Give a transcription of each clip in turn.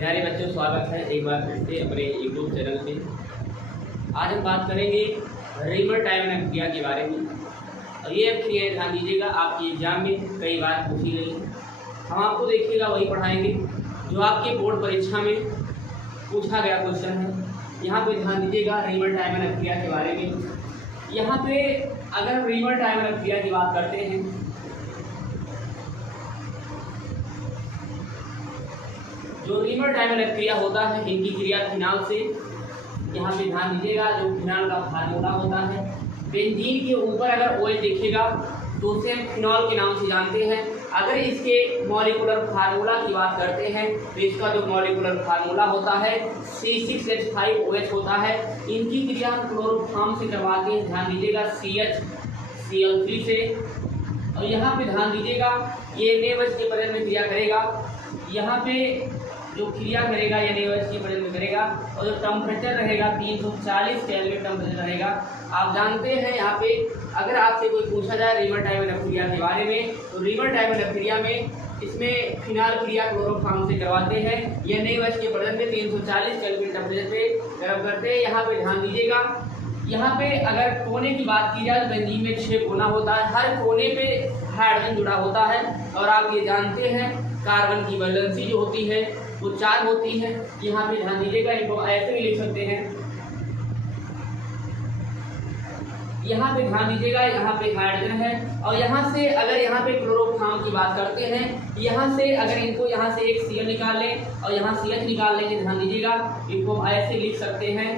प्यारे बच्चों, स्वागत है एक बार फिर से अपने YouTube चैनल पे। आज हम बात करेंगे रिमल टाइम एंड क्रिया के बारे में। और ये क्रिया ध्यान दीजिएगा, आपके एग्जाम में कई बार पूछी गई है। हम आपको देखिएगा वही पढ़ाएंगे जो आपके बोर्ड परीक्षा में पूछा गया क्वेश्चन है। यहाँ पे ध्यान दीजिएगा रिमल टाइम एंड क्रिया के बारे में। यहाँ पे अगर रिमल टाइम एंड क्रिया की बात करते हैं, जो रिमल टाइम एंड क्रिया होता है, इनकी क्रिया फिनाल से, यहाँ पे ध्यान दीजिएगा जो फिनाल का फार्मूला होता है, बेंजीन के ऊपर अगर OH दिखेगा तो उसे हम फिनॉल के नाम से जानते हैं। अगर इसके मॉलिक्यूलर फार्मूला की बात करते हैं तो इसका जो मॉलिक्यूलर फार्मूला होता है C6H5OH होता है। इनकी क्रिया हम क्लोरोफॉर्म से करवाते हैं, ध्यान दीजिएगा CHCl3 से। और यहाँ पे ध्यान दीजिएगा ये NaOH के बदले में क्रिया करेगा। यहाँ पे जो क्रिया करेगा ये NaOH के बदले में करेगा। और जो टेम्परेचर रहेगा 340 केल्विन टेम्परेचर रहेगा। आप जानते हैं यहाँ पे अगर आपसे कोई पूछा जाए रिमल टाइम एंड क्रिया के बारे में, तो रिमल टाइम एंड क्रिया में इसमें फिनाल क्रिया क्लोरोफॉर्म से करवाते हैं। ये NaOH के बदले में 340 केल्विन टेम्परेचर पे गर्म करते हैं। यहाँ पे ध्यान दीजिएगा, यहाँ पे अगर कोने की बात की जाए तो बेंजीन में 6 कोना होता है, हर कोने पे हाइड्रोजन जुड़ा होता है। और आप ये जानते हैं कार्बन की वैलेंसी जो होती है वो 4 होती है। यहाँ पे ध्यान दीजिएगा, इनको ऐसे भी लिख सकते हैं। यहाँ पे ध्यान दीजिएगा, यहाँ पे हाइड्रोजन है। और यहाँ से अगर यहाँ पे क्लोरोफॉर्म की बात करते हैं, यहाँ से अगर इनको यहाँ से एक Cl निकाल लें और यहाँ CH निकाल लेंगे, ध्यान दीजिएगा इनको ऐसे लिख सकते हैं।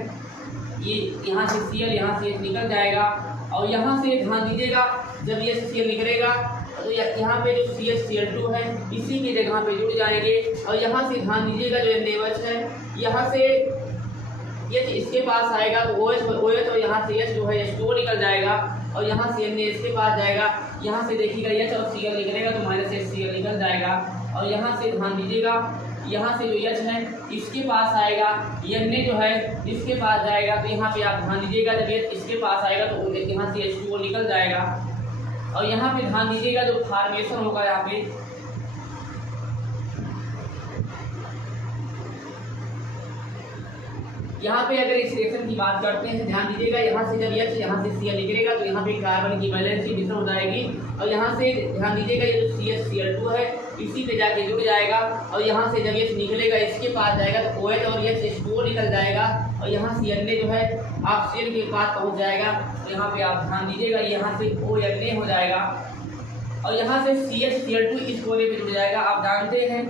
ये यहाँ से Cl यहाँ से निकल जाएगा। और यहाँ से ध्यान दीजिएगा जब ये Cl निकलेगा तो यहाँ पे जो CH2 है इसी की जगह पे जुड़ जाएंगे। और यहाँ से ध्यान दीजिएगा जो NaOH है, यहाँ से ये इसके पास आएगा तो OH और यहाँ से H जो है H2O निकल जाएगा। और यहाँ से Na इसके पास जाएगा, यहाँ से देखिएगा H और Cl निकलेगा तो -HCl निकल जाएगा। और यहाँ से ध्यान दीजिएगा, यहाँ से जो H है इसके पास आएगा, Na जो है इसके पास जाएगा। तो यहाँ पे आप ध्यान दीजिएगा जब H इसके पास आएगा तो यहाँ से H2O निकल जाएगा। और यहाँ पे ध्यान दीजिएगा जो फॉर्मेशन होगा यहाँ पे, यहाँ पे अगर इस रिएक्शन की बात करते हैं, ध्यान दीजिएगा यहाँ से जब H यहाँ से Cl निकलेगा तो यहाँ पे कार्बन की वैलेंसी मिश्रण हो जाएगी। और यहाँ से ध्यान दीजिएगा ये जो CH2 है इसी पे जाके जुड़ जाएगा। और यहाँ से जब H निकलेगा इसके पास जाएगा तो OH और H2O निकल जाएगा। और यहाँ से Na जो है ऑक्सीजन के पास पहुँच जाएगा। तो यहाँ पे आप ध्यान दीजिएगा यहाँ से ONA हो जाएगा। और यहाँ से CH Cl2 इस कोने पे जुड़ जाएगा। आप जानते हैं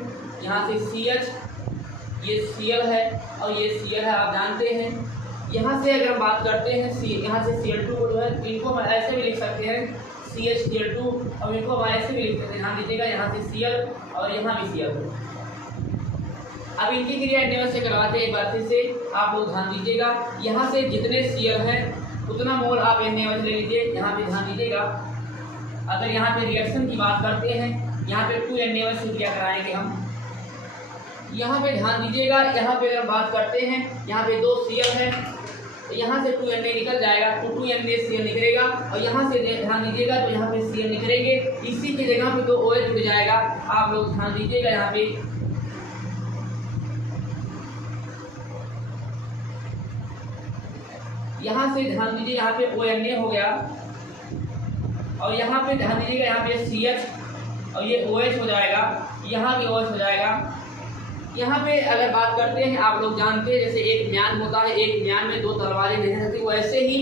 यहाँ से CH, ये Cl है और ये Cl है, आप जानते हैं। यहाँ से अगर हम बात करते हैं यहाँ से Cl2 को जो है इनको हम ऐसे भी लिख सकते हैं CHCl2 और इनको हम ऐसे भी लिख सकते हैं। ध्यान दीजिएगा यहाँ से Cl और यहाँ भी Cl। अब इनकी क्रिया NaOH से करवाते हैं एक बार फिर से, आप लोग ध्यान दीजिएगा। यहाँ से जितने Cl है उतना मोल आप NaOH ले लीजिए। यहाँ पे ध्यान दीजिएगा, अगर यहाँ पे रिएक्शन की बात करते हैं, यहाँ पे 2 NaOH से क्रिया कराएंगे हम। यहाँ पे ध्यान दीजिएगा, यहाँ पे अगर बात करते हैं, यहाँ पे 2 Cl है तो यहाँ से 2 Na निकल जाएगा तो 2 NaCl निकलेगा। और यहाँ से ध्यान दीजिएगा तो यहाँ पे Cl निकलेंगे, इसी की जगह पे 2 OH जुड़ जाएगा। आप लोग ध्यान दीजिएगा यहाँ पे, यहाँ से ध्यान दीजिए यहाँ पे ONA हो गया। और यहाँ पे ध्यान दीजिएगा यहाँ पे CH और ये OH हो जाएगा, यहाँ भी OH हो जाएगा। यहाँ पे अगर बात करते हैं, आप लोग जानते हैं जैसे एक म्यान होता है, एक म्यान में 2 तलवारें नहीं रह सकती, वैसे ही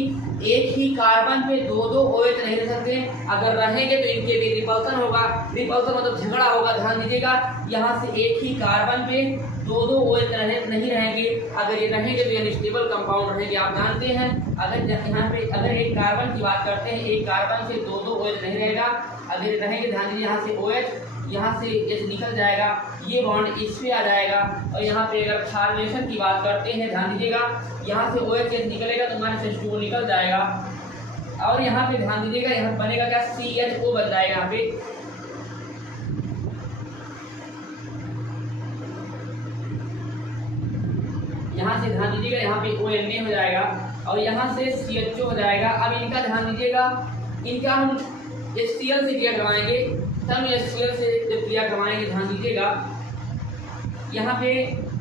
एक ही कार्बन पे 2 OH नहीं रह सकते। अगर रहेंगे तो इनके लिए रिपल्सन होगा, रिपल्सन मतलब झगड़ा होगा। ध्यान दीजिएगा यहाँ से एक ही कार्बन पे 2 OH नहीं रहेंगे। अगर ये रहेंगे तो ये अनस्टेबल कंपाउंड रहेंगे। आप जानते हैं अगर यहाँ पे अगर एक कार्बन की बात करते हैं, एक कार्बन से 2 OH नहीं रहेगा। अगर रहेंगे, ध्यान दीजिए यहाँ से OH, यहाँ से H निकल जाएगा, ये बॉन्ड इस पे आ जाएगा। और यहाँ पे अगर फॉर्मेशन की बात करते हैं, ध्यान दीजिएगा यहाँ से OH निकलेगा तो -H2O निकल जाएगा। और यहाँ पे ध्यान दीजिएगा यहाँ बनेगा क्या, CHO बन जाएगा। यहाँ पे यहाँ से ध्यान दीजिएगा यहाँ पे ONA हो जाएगा और यहाँ से CHO हो जाएगा। अब इनका ध्यान दीजिएगा, इनका हम HCl से क्रिया करवाएंगे, तब HCl से जब क्रिया करवाएंगे, ध्यान दीजिएगा यहाँ पे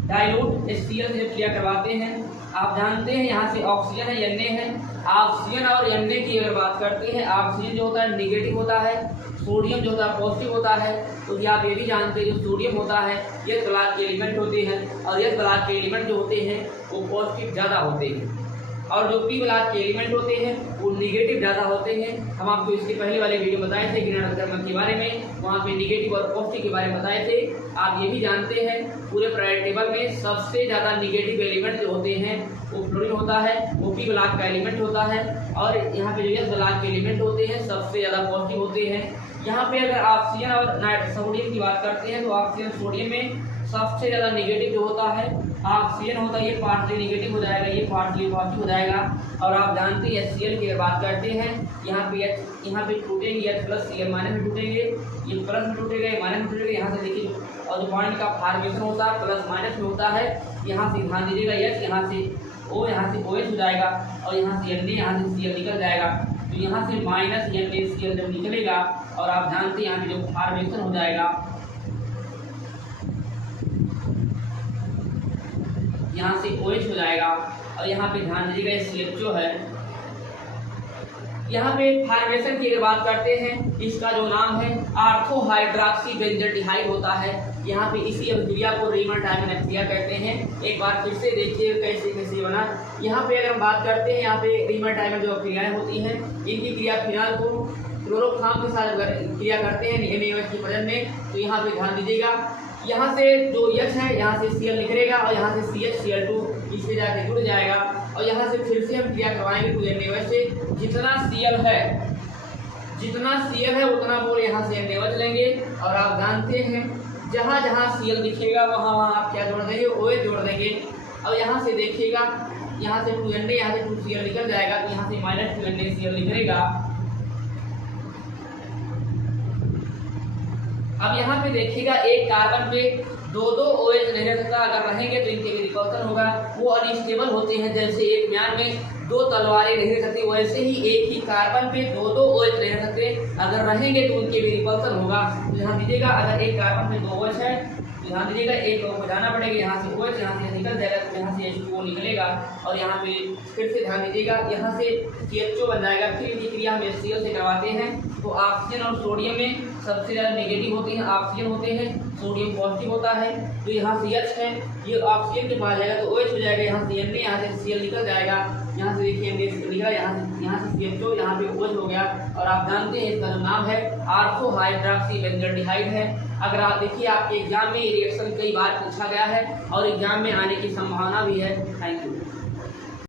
डाइल्यूट HCl से जब क्रिया करवाते हैं, आप जानते हैं यहाँ से ऑक्सीजन है, Na है। ऑक्सीजन और Na की अगर बात करते हैं, ऑक्सीजन जो होता है निगेटिव होता है, सोडियम जो होता है पॉजिटिव होता है। तो ये आप ये भी जानते हैं जो सोडियम होता है यह ब्लॉक के एलिमेंट होते हैं, और यह ब्लॉक के एलिमेंट जो होते हैं वो पॉजिटिव ज़्यादा होते हैं, और जो पी ब्लॉक के एलिमेंट होते हैं वो निगेटिव ज़्यादा होते हैं। हम आपको इसके पहले वाले वीडियो बताए थे ग्रीन अर्थ के बारे में, वहाँ पे निगेटिव और पॉजिटिव के बारे में बताए थे। आप ये भी जानते हैं पूरे पीरियोडिक टेबल में सबसे ज़्यादा निगेटिव एलिमेंट जो होते हैं वो फ्लोरीन होता है, वो पी ब्लॉक का एलिमेंट होता है, और यहाँ पे जो एस ब्लॉक के एलिमेंट होते हैं सबसे ज़्यादा पॉजिटिव होते हैं। यहाँ पे अगर ऑक्सीजन और सोडियम की बात करते हैं तो ऑक्सीजन सोडियम में सबसे ज़्यादा निगेटिव जो होता है ऑक्सीजन होता है, ये पार्टली निगेटिव हो जाएगा, ये पार्टली पॉजिटिव हो जाएगा। और आप जानते हैं HCl की बात करते हैं, यहाँ पे टूटेंगे H प्लस Cl माइनस में टूटेंगे, ये प्लस में टूटेगा, ये माइनस में टूटेगा। यहाँ से देखिए और जो पॉइंट का फॉर्मेशन होता है प्लस माइनस में होता है। यहाँ से ध्यान दीजिएगा H, यहाँ से O, यहाँ से OH हो जाएगा, और यहाँ से Na, यहाँ से Cl निकल जाएगा। तो यहाँ से माइनस NaCl जब निकलेगा, और आप जानते हैं यहाँ पे जो फॉर्मेशन हो जाएगा, यहाँ से OH हो जाएगा, और यहाँ पे ध्यान दीजिएगा CHO है। यहाँ पे फॉर्मेशन की अगर बात करते हैं, इसका जो नाम है ऑर्थो हाइड्रॉक्सी बेंजोडिहाइड होता है। यहाँ पे इसी अभिक्रिया को रीमन टाइमन अभिक्रिया कहते हैं। एक बार फिर से देखिए कैसे कैसे बना। यहाँ पे अगर हम बात करते हैं, यहाँ पे रीमन टाइमन जो अभिक्रियाएं होती हैं, इनकी क्रिया फिनाल को क्लोरोफॉर्म के साथ अगर क्रिया करते हैं NaOH की प्रेजेंस में, तो यहाँ पे ध्यान दीजिएगा, यहाँ से जो H है यहाँ से Cl निकलेगा, और यहाँ से CH Cl2 इससे जाके जुड़ जाएगा, और यहाँ से फिर से हम क्रिया करवाएंगे टू NaOH से। जितना Cl है उतना मोल यहाँ से NaOH लेंगे, और आप जानते हैं जहाँ जहाँ Cl दिखेगा वहाँ वहाँ आप क्या जोड़ देंगे, OH जोड़ देंगे। और यहाँ से देखिएगा, यहाँ से 2Na, यहाँ से 2Cl निकल जाएगा, तो यहाँ से माइनस 2NaCl निकलेगा। अब यहाँ पे देखिएगा एक कार्बन पे दो OH नहीं रह सकता, अगर रहेंगे तो इनके भी रिपल्सन होगा, वो अनस्टेबल होते हैं। जैसे एक म्यान में दो तलवारें नहीं रह सकती, वैसे ही एक ही कार्बन पे दो OH नहीं रह सकते, अगर रहेंगे तो उनके भी रिपल्सन होगा। तो ध्यान दीजिएगा, अगर एक कार्बन पे 2 OH है तो ध्यान दीजिएगा एक को जाना पड़ेगा, यहाँ से OH यहाँ से निकल जाएगा, तो यहाँ से H2O निकलेगा, और यहाँ पे फिर से ध्यान दीजिएगा यहाँ से CHO बन जाएगा। फिर ये क्रिया हम HCl से करवाते हैं, तो ऑक्सीजन और सोडियम में सबसे ज़्यादा नेगेटिव होते हैं ऑक्सीजन होते हैं, सोडियम पॉजिटिव होता है। तो यहाँ से H है, ये ऑक्सीजन के पास जाएगा तो OH हो जाएगा, यहाँ से Na, यहाँ से Cl निकल जाएगा, यहाँ से देखिए Na निकला, यहाँ से CHO, यहाँ पे OH हो गया। और आप जानते हैं इसका जो नाम है ऑर्थो हाइड्रॉक्सी बेंजोडिहाइड है। अगर आप देखिए आपके एग्जाम में ये रिएक्शन कई बार पूछा गया है, और एग्जाम में आने की संभावना भी है। Thank you.